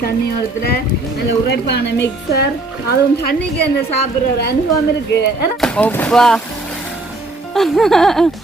தண்ணி ஓரத்துல நல்ல உரைப்பான மிக்சர் அதுவும் தண்ணிக்கு அந்த சாப்பிடுற ஒரு அனுபவம் இருக்கு. ஒப்பா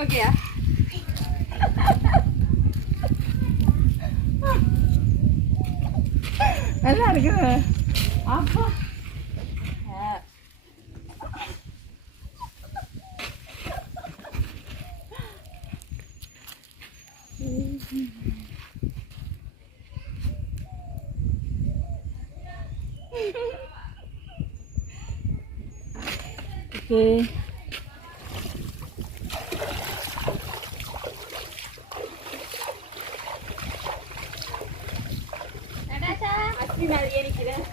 ஓகே நல்லா இருக்குது அப்பா ஓகே அஸ்மி மேலே ஏறிக்கிறேன்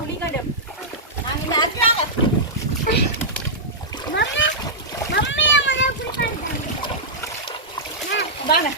குளிக்கட்டும் நாங்கள் இந்த அஸ்மியாங்க வாங்க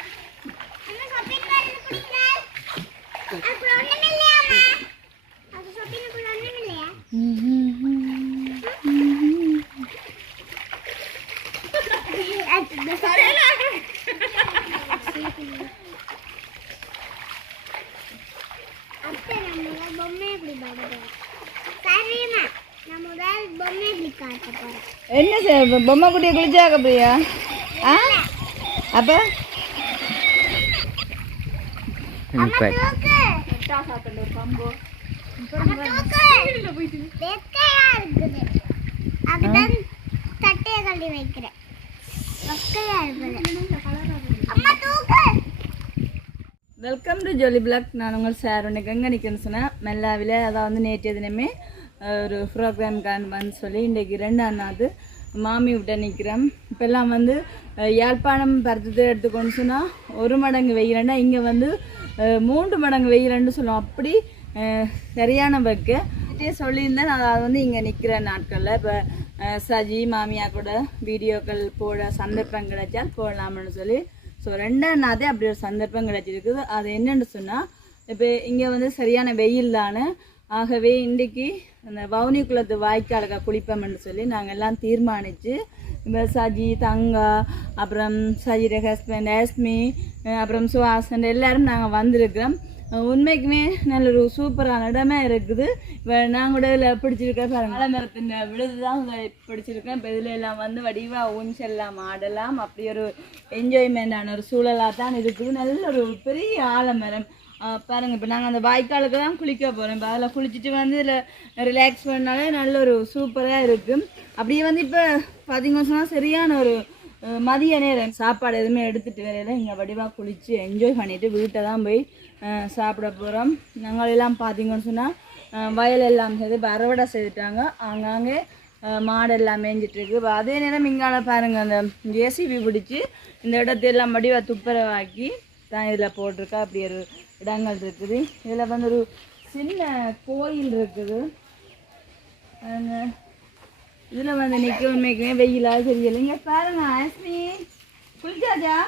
பொம்மை குட்டியை குளிச்சாக்க பிரியா? ஆ? அப்போ? வெல்கம் டு ஜொலி பிளாக் நான் உங்கள் சார். உனக்கு எங்கே நிற்கணும்னு சொன்னால் மெல்லாவில் அதான் வந்து நேற்றைய தினமே ஒரு ப்ரோக்ராம்கான் வந்து சொல்லி இன்றைக்கு ரெண்டாம் நாள் மாமி விட்ட நிற்கிறேன் இப்போல்லாம் வந்து யாழ்ப்பாணம் பருத்தத்தை எடுத்துக்கொண்டு சொன்னால் ஒரு மடங்கு வெயிலன்னா இங்கே வந்து மூன்று மடங்கு வெயிலன்னு சொல்லுவோம். அப்படி சரியான வைக்க சொல்லியிருந்தேன் நான் அது வந்து இங்கே நிற்கிற நாட்களில். இப்போ சஜி மாமியா கூட வீடியோக்கள் போட சந்தர்ப்பம் கிடைச்சால் போடலாம்னு சொல்லி. ஸோ ரெண்டாம் நாதே அப்படி ஒரு சந்தர்ப்பம் கிடைச்சிருக்குது. அது என்னென்னு சொன்னால் இப்போ இங்கே வந்து சரியான வெயில் தானே ஆகவே இன்றைக்கி அந்த வவுனி குளத்து வாய்க்காலுக்கு குளிப்போம்னு சொல்லி நாங்கள் எல்லாம் தீர்மானித்து இப்போ சஜி தங்கா அப்புறம் சஜிர ஹஸ்பண்ட் ஆஸ்மி அப்புறம் சுஹாசன் எல்லாரும் நாங்கள் வந்திருக்கிறோம். உண்மைக்குமே நல்ல ஒரு சூப்பரான இடமே இருக்குது. இப்போ நான் கூட இதில் பிடிச்சிருக்கேன் பாருங்க. மலை மரத்தின் விழுது தான் பிடிச்சிருக்கேன். இப்போ இதில் எல்லாம் வந்து வடிவாக ஊஞ்செல்லாம் ஆடலாம். அப்படி ஒரு என்ஜாய்மெண்டான ஒரு சூழலாக தான் இருக்குது. நல்ல ஒரு பெரிய ஆலமரம். பாருங்கள் இப்போ நாங்கள் அந்த வாய்க்காலுக்கு தான் குளிக்க போகிறோம் இப்போ அதில் குளிச்சுட்டு வந்து இதில் ரிலாக்ஸ் பண்ணாலே நல்ல ஒரு சூப்பராக இருக்குது அப்படியே வந்து இப்போ பார்த்தீங்கன்னு சொன்னால் சரியான ஒரு மதிய நேரம். சாப்பாடு எதுவுமே எடுத்துகிட்டு வரையில இங்கே வடிவாக குளித்து என்ஜாய் பண்ணிவிட்டு வீட்டை தான் போய் சாப்பிட போகிறோம் நாங்கள் எல்லாம் பார்த்தீங்கன்னு சொன்னால் வயல் எல்லாம் செய்து இப்போ அறுவடை செய்துட்டாங்க. ஆங்காங்கே மாடெல்லாம் மேய்ஞ்சிட்ருக்கு இப்போ அதே நேரம் இங்கால பாருங்கள் அந்த ஜேசிபி பிடிச்சி இந்த இடத்தையெல்லாம் வடிவாக துப்புரவாக்கி தான் இதில் போட்டிருக்கா. அப்படி ஒரு இடங்கள் இருக்குது. இதில் வந்து ஒரு சின்ன கோயில் இருக்குது. இதில் வந்து நிற்க உண்மைக்குமே வெயிலாக தெரியல இங்கே பாருங்க ஆஸ்மி குளிச்சாச்சா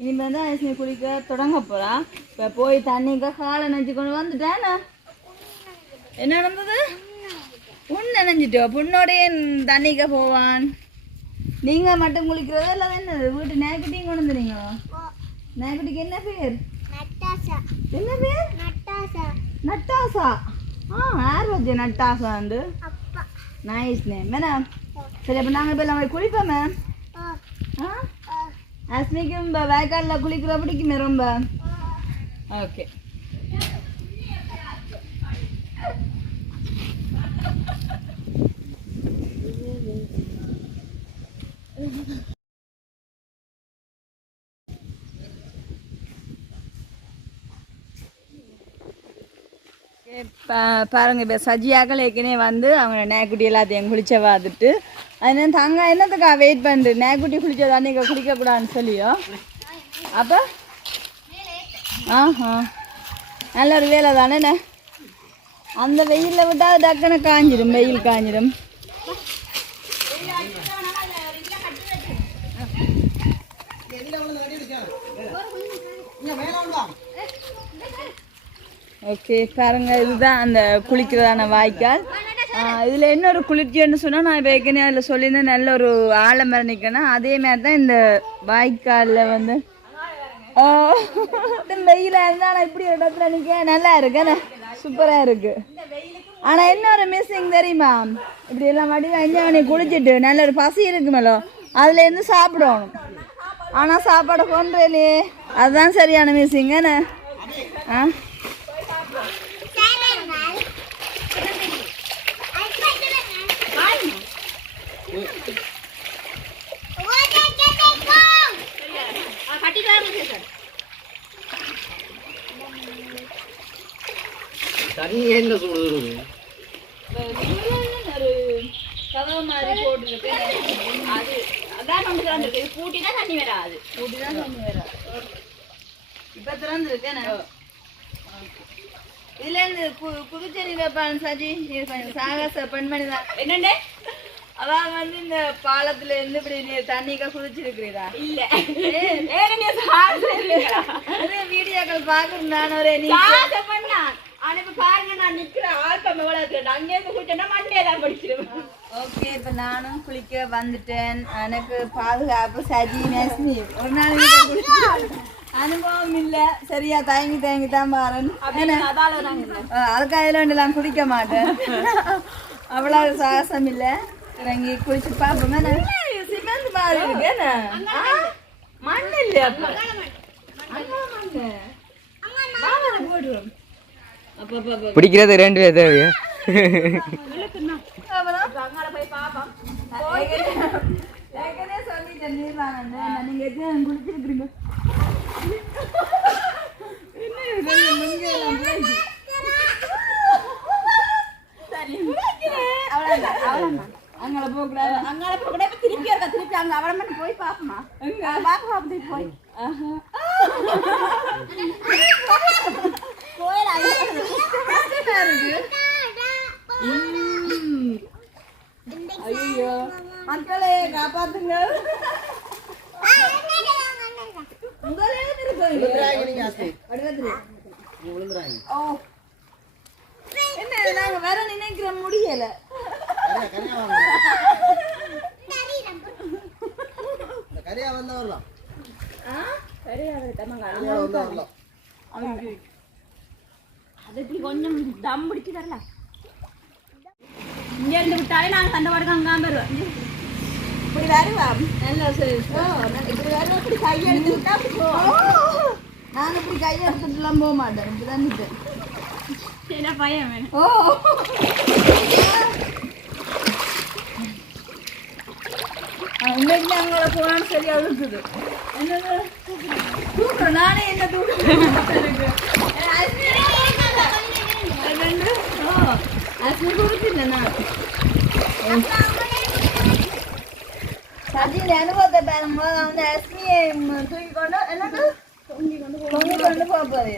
இனிமேல் தான் ஆஸ்மி குளிக்க தொடங்க போகிறா இப்போ போய் தண்ணிக்க காலை நினச்சி கொண்டு வந்துட்டேன். என்ன? நடந்தது? உன் நினைஞ்சிட்டோ? பொண்ணோடைய தண்ணிக்க போவான். நீங்கள் மட்டும் குளிக்கிறதோ இல்லை என்ன வீட்டு நேக்கட்டியும் கொண்டு வந்துறீங்களா நாய்க்குட்டிக்கு என்ன பேர்? நட்டாசா. என்ன பேர் நட்டாசா? ஆ யார் வச்சு நட்டாசா வந்து? நைஸ் நேம் என்ன? சரி அப்போ நாங்கள் இப்போ போய் குளிப்போமே? ஆ. ஆ? அஸ்மிக்கும் இப்போ வேக்காலில் குளிக்கிற பிடிக்குமே ரொம்ப ஓகே பா- பாருங்க இப்போ சஜியாக்கள் ஏற்கனவே வந்து அவங்க நேக்குட்டி எல்லாத்தையும் குளிச்ச பார்த்துட்டு அதனால் தாங்க என்னத்துக்கா வெயிட் பண்ணுது நேக்குட்டி குளிச்ச தண்ணி குளிக்கக்கூடாதுன்னு சொல்லியோ? அப்போ? ஆஹா. நல்ல ஒரு வேலை தானே அந்த வெயிலில் விட்டால் டக்குன்னு காஞ்சிடும் வெயில் காஞ்சிடும் ஓகே பாருங்க இதுதான் அந்த குளிக்கிறதான வாய்க்கால். இதில் என்ன ஒரு குளிர்ச்சின்னு சொன்னால் நான் இப்போ ஏற்கனவே அதில் சொல்லியிருந்தேன் நல்ல ஒரு ஆலமரம் நிற்கணும் அதே மாதிரி தான் இந்த வாய்க்காலில் வந்து. ஓ வெயிலாக இருந்தால் நான் இப்படி ஒரு இடத்துல நிற்க நல்லா இருக்கு சூப்பராக இருக்கு. ஆனால் இன்னொரு மிஸ்ஸிங் தெரியுமா? இப்படி எல்லாம் வடி அஞ்சு குளிச்சுட்டு நல்ல ஒரு பசி இருக்குமല്ലോ அதுலேருந்து சாப்பிடணும். ஆனால் சாப்பாடை கொண்டு அதுதான் சரியான மிஸ்ஸிங்கண்ணே ஆ? தண்ணி என்ன சுடுது கதவு மாதிரி போட்டுருக்கு அது அதான் பூட்டினா தண்ணி வராது பூட்டினா தண்ணி வராது இப்போ திறந்துருக்கு இதுல இருந்து பு- புதுச்சேரி வைப்பான் சஜி சாகச பெண்மணி தான் என்னண்டே? அதான் வந்து இந்த பாலத்துல இருந்து இப்படி நீ தண்ணிக்கா குதிச்சிருக்கிறீரா இல்ல. வீடியோக்கள் பாக்குறேன் நான் ஒரு நீ ஓகே இப்ப நானும் குளிக்க வந்துட்டேன். எனக்கு பாதுகாப்பு சஜி நேஸ்மி. ஒரு நாள் அனுபவம் இல்ல. சரியா தயங்கி தயங்கி தான் பாருன் அதுக்காக வேண்டி நான் குளிக்க மாட்டேன். அவ்வளவு சாகசம் இல்ல. இறங்கி குளிச்சு பாப்போங்க சிமெண்ட் மாதிரி? மண் இல்லையா? அங்க மண்ணு வாங்க, போடுறோம் அப்ப அப்ப அப்ப பிடிக்கிறது ரெண்டு பேர் தேவையா. அங்கால போகக்கூடாது. அங்கால போகக்கூடாது, திருப்பி இருக்கா, திருப்பி அங்க அவரை மட்டும் போய் பாப்போமா? எங்க? பாப்போம், அப்படி போய். கோயில் இருக்கு. ஐயோ மக்களே காப்பாத்துங்க என்ன நாங்க வேற நினைக்கிற முடியல கரையா வந்தா வரலாம் கரையா வரலாம் அது இப்படி கொஞ்சம் தம் பிடிச்சு தரல. இங்க இருந்து விட்டாலே நாங்க சண்டை பாடுக்க அங்காம வருவோம். இப்படி வருவா? நல்லா இப்படி வருவா? இப்படி கையை எடுத்து விட்டா. நான் இப்படி கையை எடுத்துட்டுலாம் போக மாட்டேன் இப்படிதான் நிற்பேன் என்ன பையன் வேணும் ஓ. இன்னைக்கு அங்கே போனான்னு சரியா இருக்குது என்னது? தூக்குறேன். நானே என்ன தூக்குறேன்? எனக்கு ரெண்டு ஓ அஸ்மி கொடுத்தில்ல நான் சஜின் அனுபவத்தை பாருங்க நான் வந்து அஸ்மியை ம், தூக்கி கொண்டு என்னது தொங்கி கொண்டு போக போகுது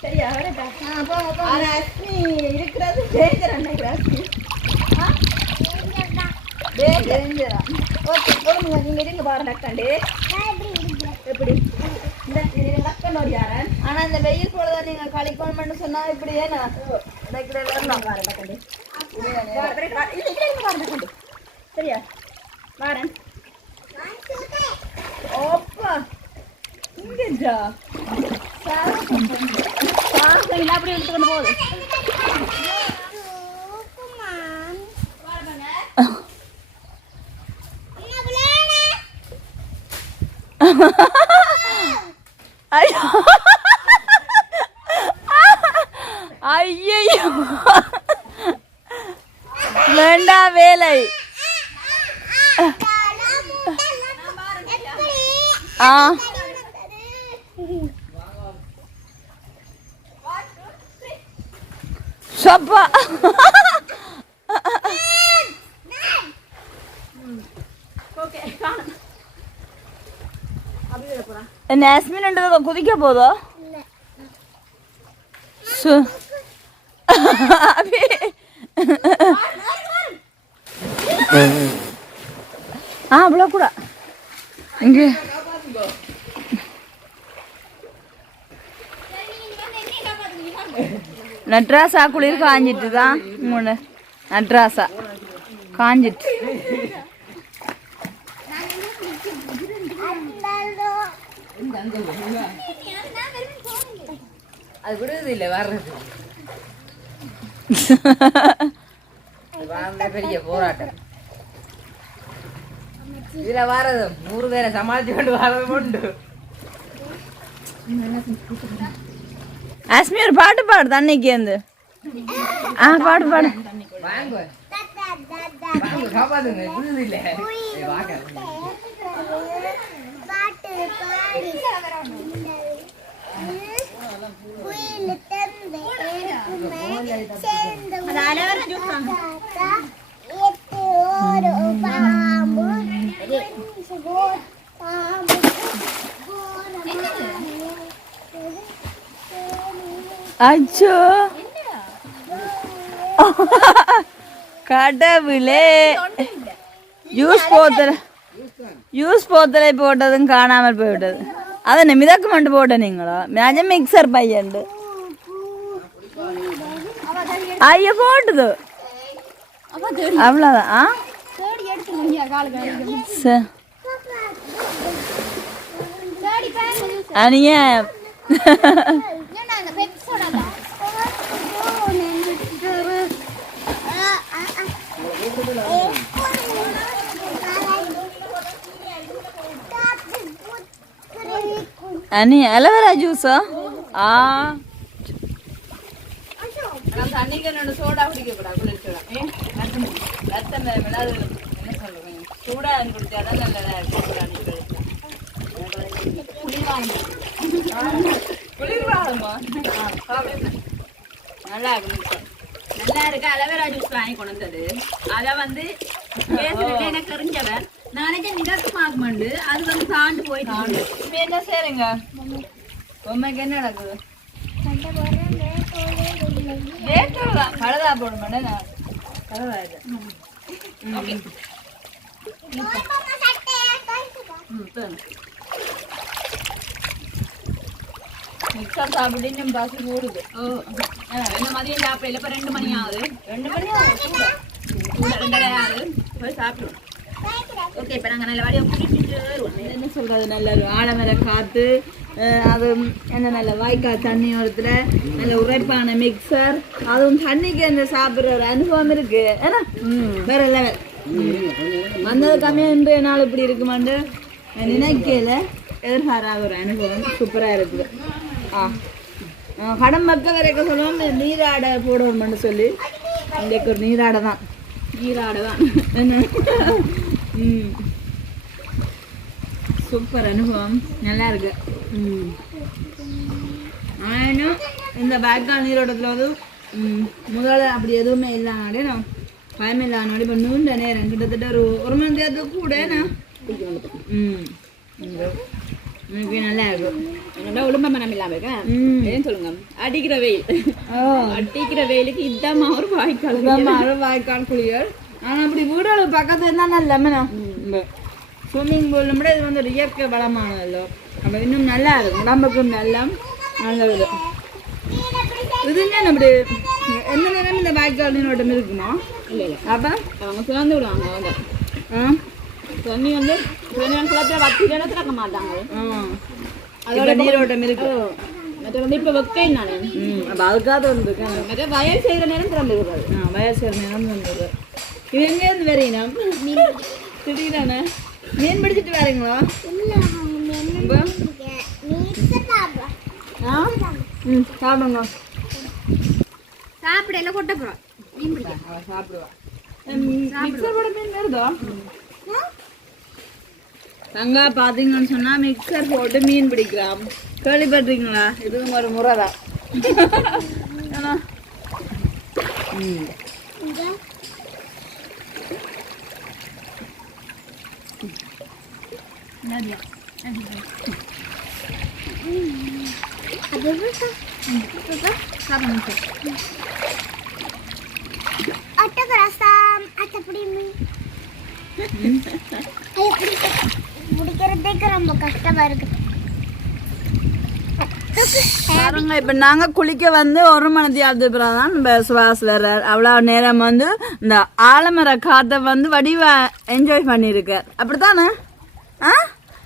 சரியா அஸ்மி இருக்கிறது டேஞ்சர் நினைக்கிறேன் அஸ்மி டேஞ்சரா ஓகே போடுங்க. நீங்க இருங்க பாருங்க எப்படி இந்த இது லக்கன் ஒரு யாரன் ஆனா இந்த வெயில் போலதான் நீங்க கழிக்கணும்னு சொன்னா இப்படி ஏன்னா கிடைக்கிற வரலாம் பாருங்க அக்காண்டு இல்ல இல்ல இங்க பாருங்க அக்காண்டு சரியா? வாரன். சாசம் இல்ல அப்படி எடுத்துக்கொண்டு போகுது. ஐயோ. ஐயையோ வேண்டாம் வேலை. Dalam Ekli. ஆ சப்பா ஓகே காணும் அப்படி விட abi. ஆ அவ்வளோ கூட. இங்கே. நட்ராசா குளிர் காஞ்சிட்டு தான் மூணு. நட்ராசா. காஞ்சிட்டு. அது விடுறது இல்லை வர்றது பெரிய போராட்டம். இதுல வர்றது நூறு பேரை சமாளிச்சு கொண்டு வர்றது உண்டு. அஸ்மி ஒரு பாட்டு பாடு தண்ணிக்கு வந்து. ஆ பாடு பாடு. வாங்க. வாங்க காப்பாத்துங்க. விடுறது இல்லை? வாங்க. பாட்டு பாடி. അച്ഛോ കടവിളേ യൂസ് പോത്തല യൂസ് പോത്തലെ പോയിട്ടതും കാണാമൽ പോയിട്ടത്. பாம்பு அச்சோ கடவுளே ஜூஸ் போத்தல ஜூஸ் போத்தலை போட்டதும் காணாமல் போய்விட்டது அதனை மிதக்கு மட்டும் போட்ட நீங்களா மேஜ மிக்சர் பையண்டு ஐயோ போட்டுது அவ்வளோதான் ஆ தேடி எடுத்து முடியா காலு காலு சரி தேடி பாருங்க அனிய ஏன்னா இந்த பெப்சோட தான் அனி அலோவேரா ஜூஸா ஆ நான் தண்ணிக்கு ரெண்டு சோடா குடிக்க கூடாது குளிர்ச்சோடா ஏன் ரத்தம் ரத்தம் விளாது என்ன சொல்லுவேன் சூடா குடிச்சாதான் நல்லதா இருக்கும் குளிர்வாங்கம்மா நல்லா இருக்கு நல்லா இருக்கு? அலவேரா ஜூஸ் வாங்கி கொண்டு வந்தது. அதை வந்து பேசுறது எனக்கு தெரிஞ்சவன் நாளைக்கு நிகழ்த்து மார்க்மண்டு அது வந்து தாண்டு போயிட்டு இப்போ என்ன செய்றீங்க பொம்மைக்கு என்ன நடக்குது வேட்டா கலதா போட மாட்டேன் கலதா இது ஓகே. மிக்சர் சாப்பிட்டு இன்னும் பசி கூடுது ஓ. என்ன மதியம் சாப்பிடல. இப்போ ரெண்டு மணி ஆகுது. ரெண்டு மணி ஆகுது ரெண்டரை ஆகுது. போய் சாப்பிடுவோம். ஓகே இப்போ நாங்கள் நல்ல வடிவம் குடிச்சிட்டு என்ன சொல்கிறது நல்ல ஒரு ஆலமர காற்று அது என்ன நல்ல வாய்க்கால் தண்ணி ஓரத்தில் நல்ல உரைப்பான மிக்சர் அதுவும் தண்ணிக்கு அந்த சாப்பிட்ற ஒரு அனுபவம் இருக்கு. ஏன்னா வேற லெவல் வந்தது கம்மியாக இன்றைய நாள் இப்படி இருக்குமாண்டு? நான் நினைக்கல. எதிர்பாராத ஒரு அனுபவம். சூப்பராக இருக்குது. ஆ. கடம் மக்க வரைக்கும் சொல்லுவோம். நீராடை போடுவோம்னு சொல்லி. இன்றைக்கு ஒரு நீராடை தான். நீராட தான். என்ன? சூப்பர் அனுபவம். நல்லா இருக்கு. ஆனால் இந்த பேக்கால் நீரோட்டத்தில் வந்து முதல்ல அப்படி எதுவுமே இல்லாமலே நான் பயமே இல்லாம இப்போ நீண்ட நேரம். கிட்டத்தட்ட ஒரு ஒரு மணி நேரத்துக்கு கூட நான் ம். நல்லா இருக்கும் உடம்ப மனம் இல்லாம இருக்கேன் ஏன் சொல்லுங்க? அடிக்கிற வெயில். அடிக்கிற வெயிலுக்கு இதான் ஒரு வாய்க்கால். வாய்க்கால் குளியல். ஆனால் அப்படி வீடுகளுக்கு பக்கத்துல இருந்தால் நல்ல ஸ்விம்மிங் பூல் கூட இது வந்து ஒரு இயற்கை வளமானதല്ലോ அப்போ இன்னும் நல்லா இருக்கும். உடம்புக்கும் நல்லா நல்லது. இது என்ன அப்படி எந்த நேரம் இந்த வாய்க்கால் நீரோட்டம் இருக்குமா? இல்லை இல்லை. அப்போ? அவங்க சுழந்து விடுவாங்க அவங்க. ஆ? தண்ணி வந்து குளத்துல வத்தி திறக்க மாட்டாங்க. ஆ. இப்ப நீரோட்டம் இருக்கு. மற்ற வந்து இப்ப வெக்கேன் நானு. ம் அப்ப அதுக்காக வந்து மற்ற வயல் செய்யற நேரம் திறந்து விடுறது. வயசு நேரம் வந்தது இது எங்க இருந்து வரீங்க திடீரானே மீன் பிடிச்சிட்டு வரீங்களா? ம் சாப்பிடுங்க. சாப்பிட எல்லாம் கொட்ட போறோம். மீன் பிடிக்க. சாப்பிடுவா. மிக்சர் போட மீன் வருதோ? தங்கா பாத்தீங்கன்னு சொன்னா மிக்சர் போட்டு மீன் பிடிக்கலாம் கேள்விப்பட்டிருக்கீங்களா? இதுவும் ஒரு முறை தான் ஏன்னா ம் அட்டக்கு ரசம் அட்டப்படி முடிக்கிறதுக்கு ரொம்ப கஷ்டமா இருக்கு பாருங்க இப்போ நாங்கள் குளிக்க வந்து ஒரு மணி அழுதுப்புறா தான் நம்ம சுவாஸ் வர்றார் அவ்வளோ நேரம் வந்து இந்த ஆலமர காற்றை வந்து வடிவா என்ஜாய் பண்ணியிருக்கார் அப்படித்தானே? ஆ?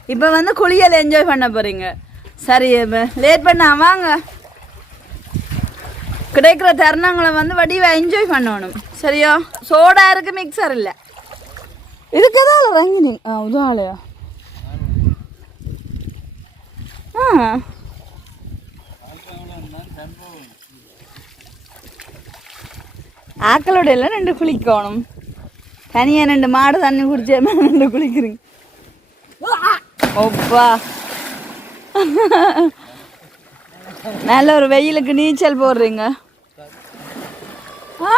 இப்போ வந்து குளியல் என்ஜாய் பண்ண போகிறீங்க சரி லேட் பண்ண வாங்க. கிடைக்கிற தருணங்களை வந்து வடிவா என்ஜாய் பண்ணணும். சரியா? சோடா இருக்கு மிக்சர் இல்லை. இதுக்கு ரங்கினி ஆ ஆ. ஆக்களோட எல்லாம் ரெண்டு குளிக்கணும். தனியாக ரெண்டு மாடு தண்ணி குடிச்சே ரெண்டு குளிக்கிறீங்க. ஒப்பா நல்ல ஒரு வெயிலுக்கு நீச்சல் போடுறீங்க. ஆ,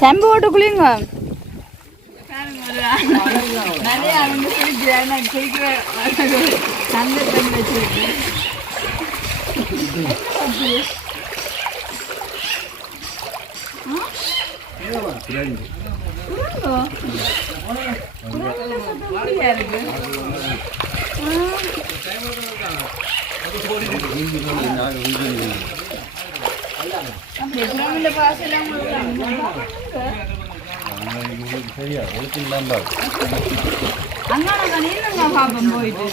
செம்பு ஓட்டு குளிங்க. நிறைய சரியா குளிக்கிறேன் இல்லாமல் குளிக்கிறேன் தங்க தண்ணி வச்சிருக்கேன் அண்ணா நீங்க பாப்போம் போயிட்டு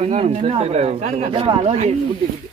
அங்க போயிட்டு வரேடா காணுங்க